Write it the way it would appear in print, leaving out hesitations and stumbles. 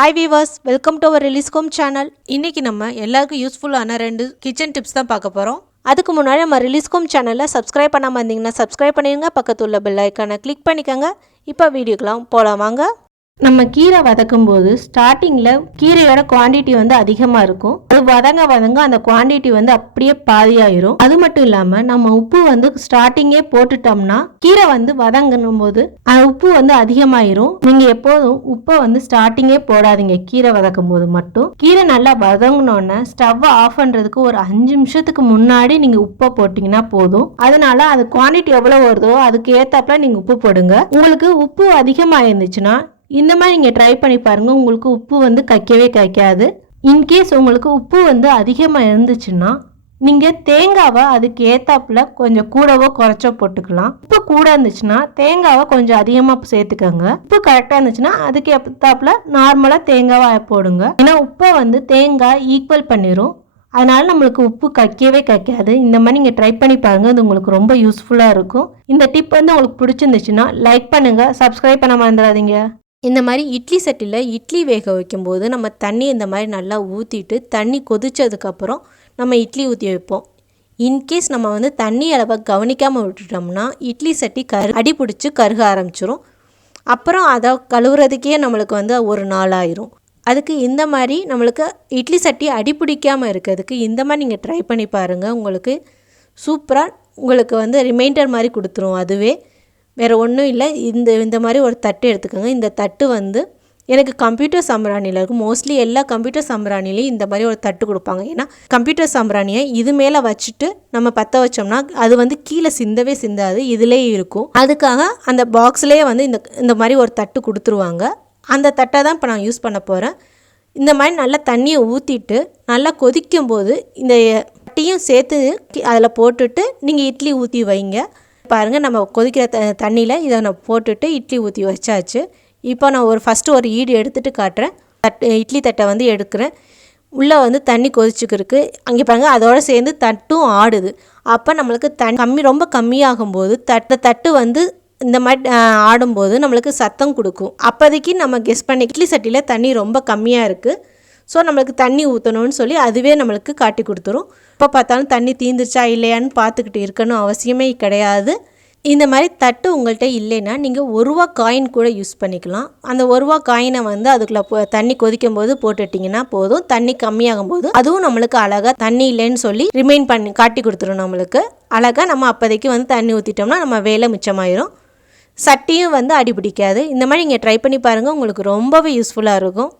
Hi viewers, welcome to our Release Home channel. இன்னைக்கு நம்ம எல்லாருக்கும் யூஸ்ஃபுல்லான 2 கிச்சன் டிப்ஸ் தான் பார்க்க போறோம். அதுக்கு முன்னாடி நம்ம Release Home channel-ல subscribe பண்ணாம இருந்தீங்கன்னா subscribe பண்ணிருங்க, பக்கத்துல உள்ள bell icon-ஐ click பண்ணிக்கங்க. இப்போ வீடியோக்குலாம் போலாம் வாங்க. நம்ம கீரை வதக்கும்போது ஸ்டார்டிங்ல கீரையோட குவாண்டிட்டி வந்து அதிகமா இருக்கும். அது வதங்க அந்த குவாண்டிட்டி வந்து அப்படியே பாதியாயிரும். அது மட்டும் இல்லாம நம்ம உப்பு வந்து ஸ்டார்டிங்கே போட்டுட்டோம்னா கீரை வந்து வதங்கணும் போது உப்பு வந்து அதிகமாயிரும். நீங்க எப்போதும் உப்பை வந்து ஸ்டார்டிங்கே போடாதீங்க. கீரை வதக்கும் போது மட்டும் கீரை நல்லா வதங்கினோன்னு ஸ்டவ்வை ஆஃப் பண்றதுக்கு ஒரு 5 நிமிஷத்துக்கு முன்னாடி நீங்க உப்பை போட்டீங்கன்னா போதும். அதனால அது குவாண்டிட்டி எவ்வளவு வருதோ அதுக்கு ஏத்தாப்புல நீங்க உப்பு போடுங்க. உங்களுக்கு உப்பு அதிகமா இருந்துச்சுன்னா இந்த மாதிரி நீங்கள் ட்ரை பண்ணி பாருங்கள். உங்களுக்கு உப்பு வந்து கைக்கவே கைக்காது. இன்கேஸ் உங்களுக்கு உப்பு வந்து அதிகமாக இருந்துச்சுன்னா நீங்கள் தேங்காவை அதுக்கு ஏத்தாப்புல கொஞ்சம் கூடவோ குறைச்சோ போட்டுக்கலாம். உப்பு கூட இருந்துச்சுன்னா தேங்காவை கொஞ்சம் அதிகமாக சேர்த்துக்கோங்க. உப்பு கரெக்டாக இருந்துச்சுன்னா அதுக்கு ஏத்தாப்புல நார்மலாக தேங்காவை போடுங்க. ஏன்னா உப்பை வந்து தேங்காய் ஈக்குவல் பண்ணிடும். அதனால நம்மளுக்கு உப்பு கைக்கவே கைக்காது. இந்த மாதிரி நீங்கள் ட்ரை பண்ணி பாருங்கள். அது உங்களுக்கு ரொம்ப யூஸ்ஃபுல்லாக இருக்கும். இந்த டிப் வந்து உங்களுக்கு பிடிச்சிருந்துச்சுன்னா லைக் பண்ணுங்கள், சப்ஸ்கிரைப் பண்ண மறந்துடாதீங்க. இந்த மாதிரி இட்லி சட்டியில் இட்லி வேக வைக்கும்போது நம்ம தண்ணி இந்த மாதிரி நல்லா ஊற்றிட்டு தண்ணி கொதிச்சதுக்கப்புறம் நம்ம இட்லி ஊற்றி வைப்போம். இன்கேஸ் நம்ம வந்து தண்ணி அளவை கவனிக்காமல் விட்டுட்டோம்னா இட்லி சட்டி அடி பிடிச்சி கருக ஆரம்பிச்சிரும். அப்புறம் அதை கழுவுறதுக்கே நம்மளுக்கு வந்து ஒரு நாள் ஆயிரும். அதுக்கு இந்த மாதிரி நம்மளுக்கு இட்லி சட்டி அடி பிடிக்காமல் இருக்கிறதுக்கு இந்த மாதிரி நீங்கள் ட்ரை பண்ணி பாருங்கள். உங்களுக்கு சூப்பராக உங்களுக்கு வந்து ரிமைண்டர் மாதிரி கொடுத்துரும். அதுவே வேறு ஒன்றும் இல்லை. இந்த மாதிரி ஒரு தட்டு எடுத்துக்கோங்க. இந்த தட்டு வந்து எனக்கு கம்ப்யூட்டர் சாம்பிராணியில் இருக்கும். மோஸ்ட்லி எல்லா கம்ப்யூட்டர் சாம்பிராணிலையும் இந்த மாதிரி ஒரு தட்டு கொடுப்பாங்க. ஏன்னா கம்ப்யூட்டர் சாம்பிராணியை இது மேலே வச்சுட்டு நம்ம பற்ற வச்சோம்னா அது வந்து கீழே சிந்தவே சிந்தாது, இதிலே இருக்கும். அதுக்காக அந்த பாக்ஸ்லேயே வந்து இந்த மாதிரி ஒரு தட்டு கொடுத்துருவாங்க. அந்த தட்டை தான் இப்போ நான் யூஸ் பண்ண போகிறேன். இந்த மாதிரி நல்லா தண்ணியை ஊற்றிட்டு நல்லா கொதிக்கும்போது இந்த தட்டியும் சேர்த்து அதில் போட்டுட்டு நீங்கள் இட்லி ஊற்றி வைங்க. பாருங்கள், நம்ம கொதிக்கிற தண்ணியில் இதை நான் போட்டுட்டு இட்லி ஊற்றி வச்சாச்சு. இப்போ நான் ஃபஸ்ட்டு ஒரு ஈடு எடுத்துகிட்டு காட்டுறேன். இட்லி தட்டை வந்து எடுக்கிறேன். உள்ளே வந்து தண்ணி கொதிச்சுக்கிருக்கு. அங்கே பாருங்கள், அதோடு சேர்ந்து தட்டும் ஆடுது. அப்போ நம்மளுக்கு ரொம்ப கம்மியாகும்போது தட்டு வந்து இந்த மாதிரி ஆடும்போது நம்மளுக்கு சத்தம் கொடுக்கும். அப்போதைக்கு நம்ம கெஸ் பண்ணி இட்லி சட்டியில் தண்ணி ரொம்ப கம்மியாக இருக்குது, ஸோ நம்மளுக்கு தண்ணி ஊற்றணும்னு சொல்லி அதுவே நம்மளுக்கு காட்டி கொடுத்துரும். இப்போ பார்த்தாலும் தண்ணி தீந்துருச்சா இல்லையான்னு பார்த்துக்கிட்டு இருக்கணும் அவசியமே கிடையாது. இந்த மாதிரி தட்டு உங்கள்கிட்ட இல்லைன்னா நீங்கள் 1 ரூபா காயின் கூட யூஸ் பண்ணிக்கலாம். அந்த 1 ரூபா காயினை வந்து அதுக்குள்ளே தண்ணி கொதிக்கும் போது போட்டுட்டிங்கன்னா போதும். தண்ணி கம்மியாகும் போது அதுவும் நம்மளுக்கு அழகாக தண்ணி இல்லைன்னு சொல்லி ரிமைண்ட் பண்ணி காட்டி கொடுத்துரும். நம்மளுக்கு அழகாக நம்ம அப்போதைக்கு வந்து தண்ணி ஊற்றிட்டோம்னா நம்ம வேலை மிச்சமாயிரும். சட்டியும் வந்து அடி பிடிக்காது. இந்த மாதிரி நீங்கள் ட்ரை பண்ணி பாருங்கள். உங்களுக்கு ரொம்பவே யூஸ்ஃபுல்லாக இருக்கும்.